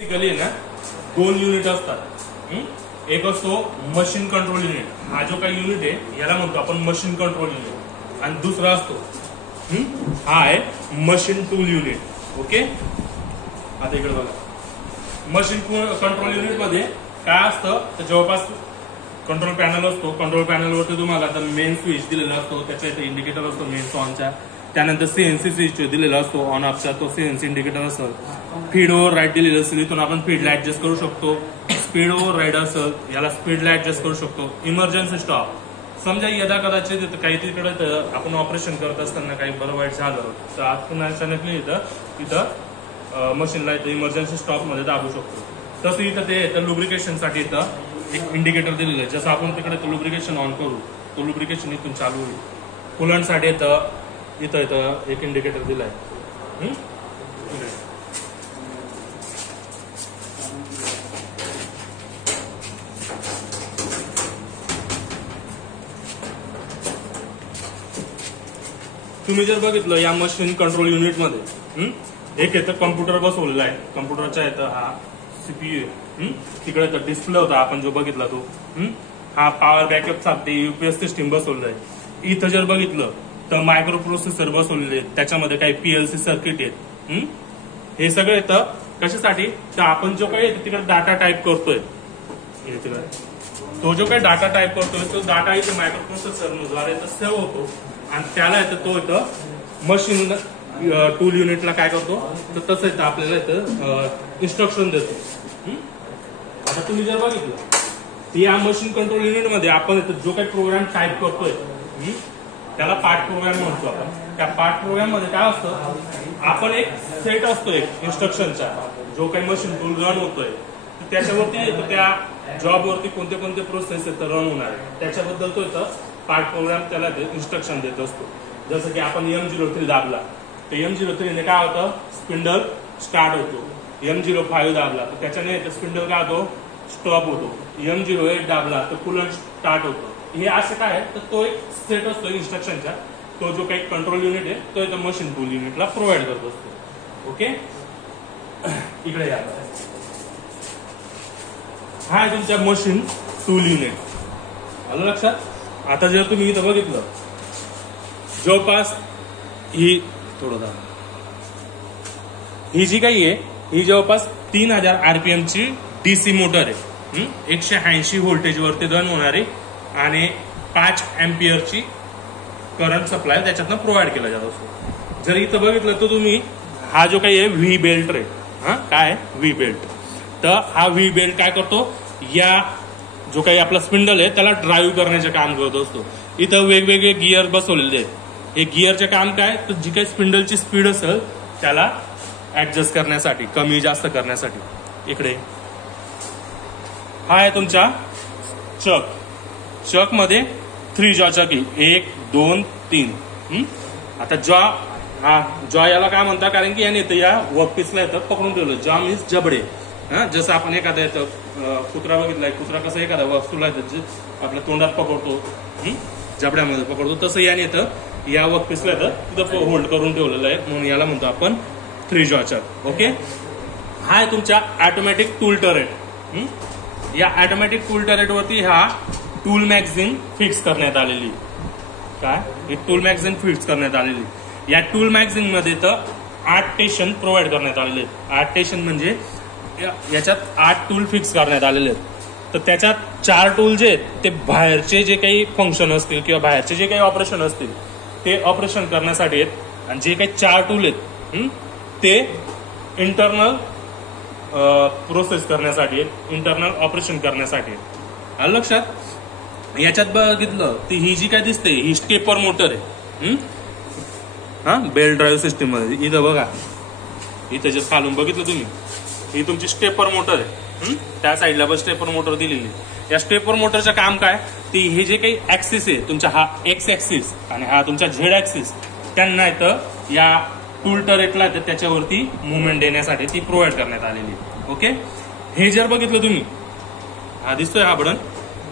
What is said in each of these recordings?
Basically ना दोन unit असतात. एक असतो मशीन कंट्रोल युनिट. हा जो काही युनिट आहे याला म्हणतो आपण मशीन कंट्रोल युनिट. आणि दुसरा असतो हा आहे मशीन टूल युनिट. ओके, आता इकडे बघा. मशीन कंट्रोल युनिट मध्ये काय असतं तर जवळपास कंट्रोल पॅनल असतो. कंट्रोल पॅनलवरती तुम्हाला आता मेन स्विच दिलेला असतो, त्याच्या इथे इंडिकेटर असतो मेन ऑनचा. त्यानंतर सीएनसी स्विच दिलेला असतो ऑन ऑफचा, तो सीएनसी इंडिकेटर असेल. फीड ओव्हर राईट दिलेलं असेल, इथून आपण फीडला ऍडजस्ट करू शकतो. स्पीड ओव्हर राईट असेल याला स्पीडला ऍडजस्ट करू शकतो. इमर्जन्सी स्टॉप, समजा यदा कदाचित काही तिकडे आपण ऑपरेशन करत असताना काही बरं वाईट झालं तर आपण अचानकली इथं मशीनला इथं इमर्जन्सी स्टॉप मध्ये दाबू शकतो. तसं इथं ते येतं लुब्रिकेशनसाठी इथं एक इंडिकेटर दिलेलं आहे. जसं आपण तिकडे लुब्रिकेशन ऑन करू तो लुब्रिकेशन इथून चालू होईल. कुलंटसाठी इथं एक इंडिकेटर दिलाय. तुम्ही जर बघितलं या मशीन कंट्रोल युनिट मध्ये एक येतं कम्प्युटर बसवलेला आहे. कम्प्युटरच्या येतं हा सीपीयू आहे. तिकडे डिस्प्ले होता आपण जो बघितला तो. हा पॉवर बॅकअप साठी युपीएस सिस्टीम बसवलेला आहे. इथं जर बघितलं तर मायक्रो प्रोसेसर बसवलेले आहेत, त्याच्यामध्ये काही पीएलसी सर्किट आहेत. हे सगळं येतं कशासाठी तर आपण जो काही तिकडे डाटा टाईप करतोय तो जो काही डाटा टाईप करतोय तो डाटा इथे मायक्रो प्रोसेसरद्वारे सेव्ह होतो आणि त्याला येतं तो इथं मशीन टूल युनिटला काय करतो तर तसं येतं आपल्याला इथं इन्स्ट्रक्शन देतो. आता तुम्ही जर बघितलं या मशीन कंट्रोल युनिट मध्ये आपण इथं जो काही प्रोग्राम टाईप करतोय त्याला पार्ट प्रोग्राम म्हणतो आपण. त्या पार्ट प्रोग्राम मध्ये काय असतं आपण एक सेट असतो एक इन्स्ट्रक्शनचा जो काही मशीन टूल रन होतोय त्याच्यावरती त्या जॉबवरती कोणते कोणते प्रोसेस रन होणार त्याच्याबद्दल तो इथं पार्ट प्रोग्राम त्याला इन्स्ट्रक्शन देत असतो. जसं की आपण M03 दाबला तर M03 ने काय होतं स्पिंडल स्टार्ट होतो. M05 दाबला तर त्याच्याने स्पिंडल काय होतो स्टॉप होतो. M08 दाबला तर कुलंट स्टार्ट होतो. हे असं काय आहे तर तो एक सेट असतो इन्स्ट्रक्शनचा. तो जो काही कंट्रोल युनिट आहे तो इथं मशीन टूल युनिटला प्रोव्हाइड करत असतो. ओके, इकडे या. हा आहे तुमच्या मशीन टूल युनिट. आलं लक्षात. आता जर तुम्ही इथं बघितलं जवळपास ही जी काही आहे ही जवळपास 3000 RPM ची डीसी मोटर आहे. 180 व्होल्टेज वरती रन होणारी आणि 5 अँपियरची करंट सप्लाय त्याच्यातनं प्रोव्हाइड केला जात असतो. जर इथं बघितलं तर तुम्ही हा जो काही आहे व्ही बेल्ट रे काय व्ही बेल्ट तर हा व्ही बेल्ट काय करतो या जो काही आपला स्पिंडल आहे त्याला ड्राईव्ह करण्याचे काम करत असतो. इथं वेगवेगळे गिअर बसवलेले आहेत. हे गिअरचे काम काय तर जी काही स्पिंडलची स्पीड असेल त्याला ऍडजस्ट करण्यासाठी कमी जास्त करण्यासाठी. इकडे हा आहे तुमचा चक मध्ये 3 जॉ चक 1 2 3. आता जॉ याला काय म्हणतात कारण की याने या वर्कपीसला येतं पकडून ठेवलं. जॉ मीन्स जबडे. जसं आपण एखादा येतं कुत्रा बघितलाय कुत्रा कसं एखादा वस्तूला येतं आपल्या तोंडात पकडतो जबड्यामध्ये पकडतो तसं याने येतं या वर्कपीसला येतं तिथं होल्ड करून ठेवलेलं आहे म्हणून याला म्हणतो आपण 3 जॉ चक. ओके, हा आहे तुमच्या ऑटोमॅटिक टूल टरेट. या ऑटोमॅटिक टूल टरेट वरती हा टूल मॅगझिन फिक्स करण्यात आलेली. काय टूल मॅगझिन फिक्स करण्यात आलेली. या टूल मॅगझिन मध्ये तर 8 स्टेशन प्रोव्हाइड करण्यात आलेले आहेत. 8 स्टेशन म्हणजे याच्यात 8 टूल फिक्स करण्यात आलेले आहेत. तर त्याच्यात 4 टूल जे आहेत ते बाहेरचे जे काही फंक्शन असतील किंवा बाहेरचे जे काही ऑपरेशन असतील ते ऑपरेशन करण्यासाठी आहेत आणि जे काही 4 टूल आहेत ते इंटरनल प्रोसेस करण्यासाठी आहेत, इंटरनल ऑपरेशन करण्यासाठी आहेत. आलं लक्षात. याच्यात बघितलं तर ही जी काय दिसते ही स्टेपर मोटर आहे. बेल्ट ड्राईव्ह सिस्टीम मध्ये इथं बघा इथं जे खालून बघितलं तुम्ही ही तुमची स्टेपर मोटर आहे. त्या साईडला पण स्टेपर मोटर दिलेली. या स्टेपर मोटरचं काम काय ती हे जे काही ऍक्सिस आहे तुमचा हा एक्स ऍक्सिस आणि हा तुमचा झेड ऍक्सिस त्यांना इथं या टूल टरेटला त्याच्यावरती मुवमेंट देण्यासाठी ती प्रोव्हाइड करण्यात आलेली. ओके, हे जर बघितलं तुम्ही हा दिसतोय हा बटन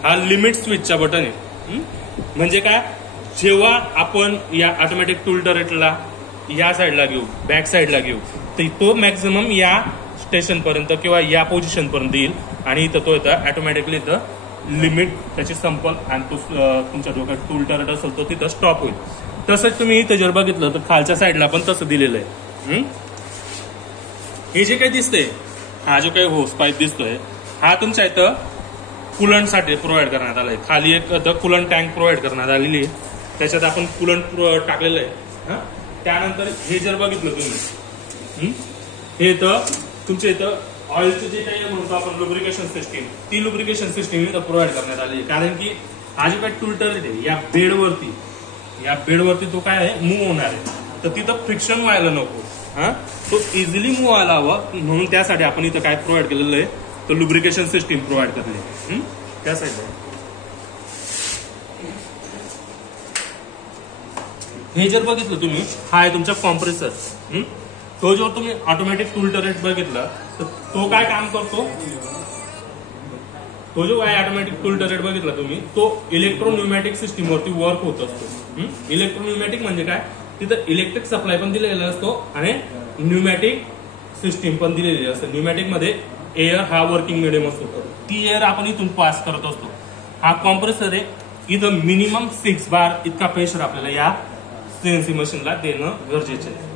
हा लिमिट स्विचचा बटन आहे. म्हणजे काय जेव्हा आपण या ऑटोमॅटिक टूल टरेटला या साईडला घेऊ बॅक साईडला घेऊ तर तो मॅक्झिमम या स्टेशन पर्यंत किंवा या पोझिशन पर्यंत येईल आणि इथं तो इथं ऑटोमॅटिकली इथं लिमिट त्याची संपल आणि तो तुमच्या डोक्यात टूल टर्रेट असेल तो तिथं स्टॉप होईल. तसंच तुम्ही इथं जर बघितलं तर खालच्या साईडला पण तसं दिलेलं आहे. हे जे काही दिसतंय, हा जो काही होस पाईप दिसतोय, हा तुमच्या इथं कुलंटसाठी प्रोव्हाइड करण्यात आलाय. खाली एक कुलंट टँक प्रोव्हाइड करण्यात आलेली आहे, त्याच्यात आपण कुलंट टाकलेलं आहे. त्यानंतर हे जर बघितलं तुम्ही, हे इथं तुमच्या इथं ऑइलचं जे काही म्हणतो आपण लुब्रिकेशन सिस्टीम, ती लुब्रिकेशन सिस्टीम इथं प्रोव्हाइड करण्यात आली आहे. कारण की हा जो काही टूल टर्रेट आहे या बेडवरती तो काय आहे मूव्ह होणार आहे, तर तिथं फ्रिक्शन व्हायला नको. तो इझिली मूव्ह व्हायला हवं म्हणून त्यासाठी आपण इथं काय प्रोव्हाइड केलेलं आहे, तर लुब्रिकेशन सिस्टीम प्रोव्हाइड करली आहे. त्या साईडला हे जर बघितलं तुम्ही, हा आहे तुमचा कॉम्प्रेसर. तो जो तुम्ही ऑटोमॅटिक टूल टर्रेट बघितला तर तो काय काम करतो, तो जो आहे ऑटोमॅटिक टूल टर्रेट बघितला तुम्ही, तो इलेक्ट्रोन्यूमॅटिक सिस्टीम वरती वर्क होत असतो. इलेक्ट्रोन्यूमॅटिक म्हणजे काय, तिथं इलेक्ट्रिक सप्लाय पण दिलेला असतो आणि न्यूमॅटिक सिस्टीम पण दिलेली असते. न्यूमॅटिक मध्ये एअर हा वर्किंग मिडियम असतो, ती एअर आपण इथून पास करत असतो. हा कॉम्प्रेसर आहे, इथं मिनिमम 6 बार इतका प्रेशर आपल्याला या सीएनसी मशीनला देणं गरजेचं आहे.